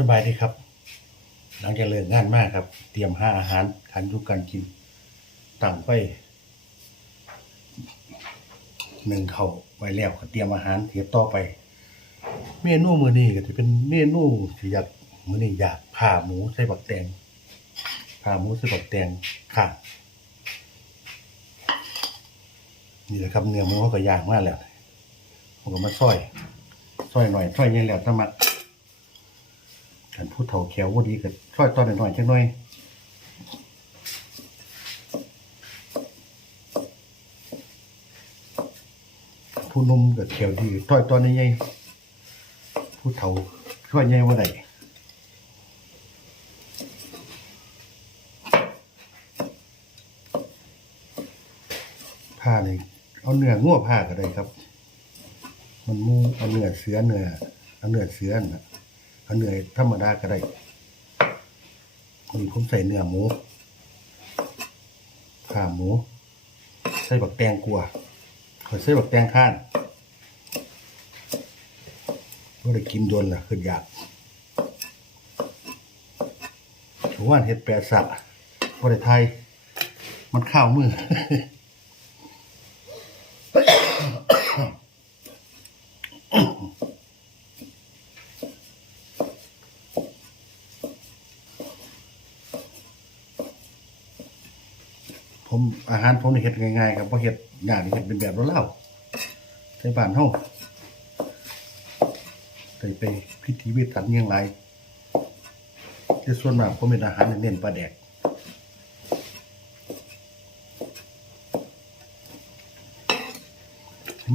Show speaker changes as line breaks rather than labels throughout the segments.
สบายดีครับ หลังจากเลิกงานมากครับ เตรียมห้าอาหารขันยุกการกินตั้งไว้หนึ่งเขาไว้แล้วก็เตรียมอาหารเทียต่อไป เมนูมือนี้ก็จะเป็นเมนูที่อยากมือนี้อยากผ่าหมูใส่บักแตงผ่าหมูใส่บักแตงค่ะนี่แหละครับเนื้อหมูเขาก็ย่างมากแล้วผมก็มาซอยซอยหน่อยซอยใหญ่แล้วถ้ามา กันผู้เฒ่าแขวบ่ดีก็ช่วยตอนหน่อยๆจังหน่อยผู้นุ่มก็แขวดีช่วยตอนใหญ่ๆผู้เฒ่าช่วยใหญ่บ่ไดผ้านี่เอาเนื้องัวผ้าก็ได้ครับ มันมูเอาเนื้อเสือเนื้อเอาเนื้อเสือน่ะ อาเนื้อยธรรมดาก็ได้นี่ผมใส่เนื้อหมูขาหมู ใส่บักแตงกลัวขอใส่บักแตงข้านก็ได้กินโดนล่ะคืออยากผมว่าเห็ดแปดสะพอได้ไทย มันข้าวมือ ผมอาหารผมนี่เฮ็ดง่ายๆครับเพราะเฮ็ดงานนี่เฮ็ดเป็นแบบเล่าๆใส่บ้านเฮาใส่ไปพิธีวิถันยังไรแต่ส่วนมากผมเป็นอาหารเน้นปลาแดก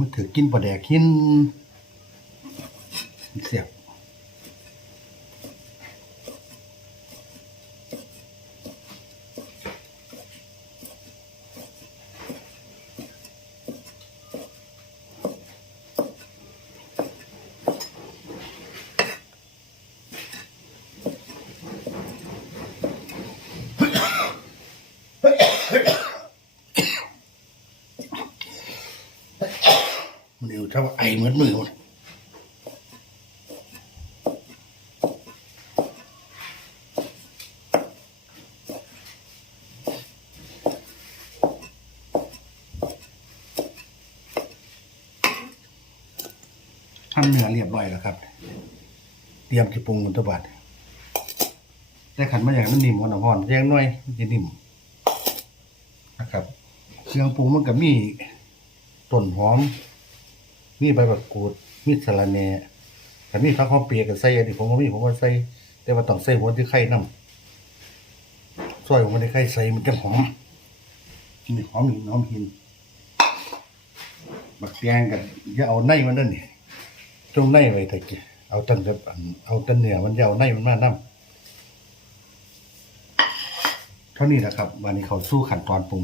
มันถือกินปลาแดกกินเสียบ ถ้าว่าไอเหมือนมือมันทำเนื้อเรียบร้อยแล้วครับ เตรียมที่ปรุงมันตะบัดแต่ขันมาอย่างมันนิ่มกว่าน้ำห่อนแจ้งหน่อยนจะนิ่มนะครับ เครื่องปรุงมันก็มีต้นหอม มีใบบักกูด มีสะระแหน่แต่มีข้าวหอมเปียกกับใส่อันนี้ผมว่ามีผมว่าใส่ แต่ว่าต้องใส่หัวที่ไข่น้ำซอยหัวที่ไข่ใส่มันจะหอมนี่หอมหินหอมหินบักแตงกันอย่าเอาในมันนั่นนี่จงในไว้แต่กี้เอาตั้งแต่อันเอาตั้งเนื้อมันอย่าเอาในมันมาน้ำเท่านี้แหละครับ วันนี้เขาสู้ขั้นตอนปรุง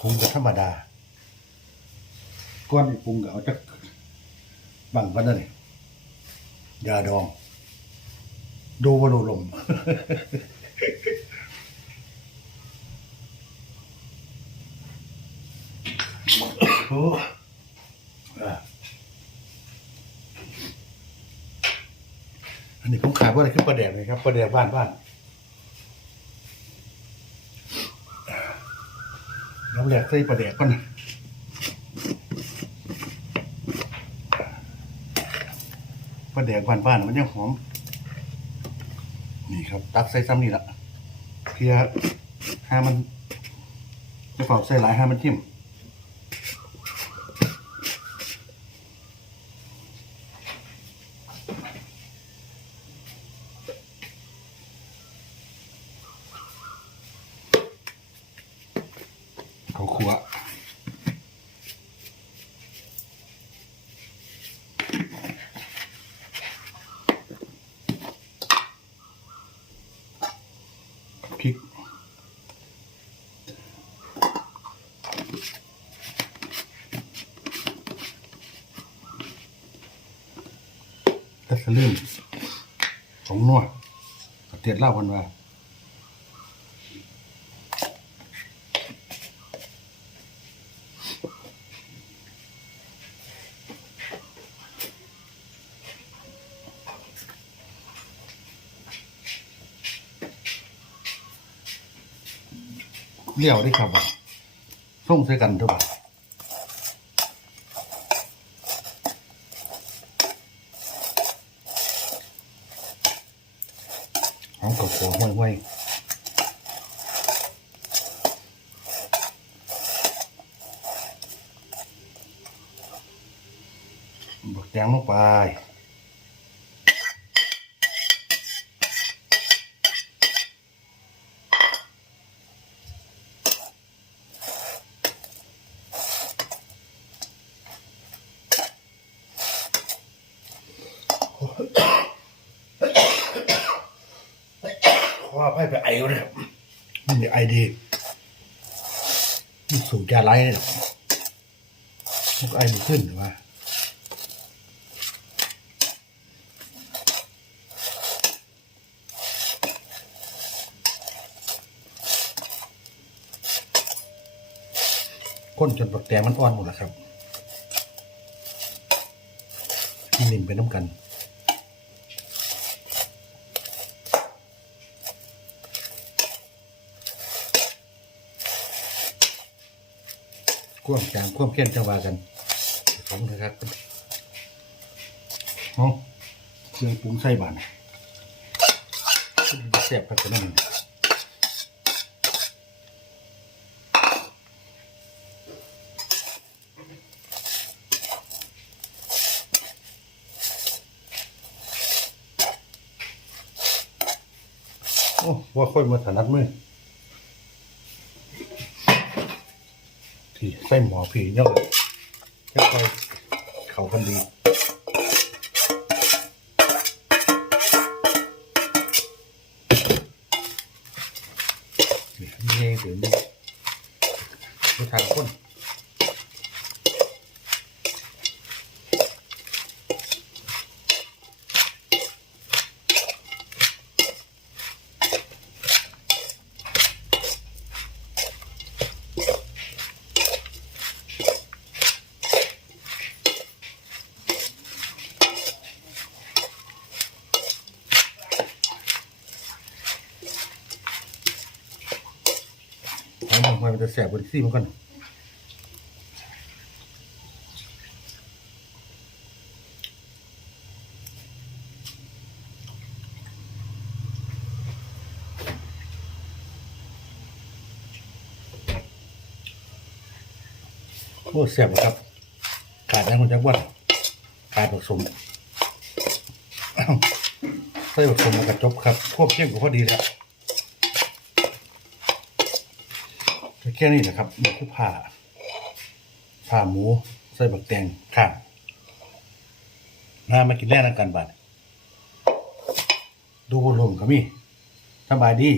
ปรุงก็ธรรมดาก้อนไอ้ปรุงก็เอาจัก บังกันนั่นนี่ยาดอง ดูวาโลลม โอ้อันนี้ผมขายว่าอะไรคือปลาแดกเลยครับปลาแดกบ้านบ้านน้ำแหลกใส่ปลาแดกก่อนนะ ปลาแดกบ้านๆมันยังหอม นี่ครับ ตักใส่ซ้ำนี่ละเพียห้มันจะเป่าใส่หลายให้มันทิ่มเขาขัว และสลื่นของนวดประเทศเล่ากันว่าเลี้ยวได้ครับว่าส่งใส่กันทุกบา เอากระโปรงห้อยห้อยบักแตงลงไป ขออภัยไปไอวะนะครับมันไอดีมันสูบยาไล่เนี่ยมันก็ไอมันขึ้นหรือว่าก้นจนปักแตงมันอ่อนหมดแล้วครับนิ่มไปน้ำกัน ควมจางควมเพี้ยนจังว่ากันของนะครับเอาเครื่องปรุงใส่บานแซ่บครับกันนั่นโอ้ว่าค่อยมาถนัดมือ ที่ใส่หมอผีเนี่ยค่อยเขากันดีนี่นี่ถือนี่ดูทางคน เอาหอยมันจะแสบบนซี่มันก่อนโอ้แสบครับ ขาดอะไรคนจักวันขาดผสมใส่ผสมมากระจบครับควบเคี่ยงกับพอดีแล้ว แค่นี้แหละครับนี่คือผ่าผ่าหมูใส่บักแตงข่างมามากินแรกนักันบัดดูบนลมก็มีสบายดี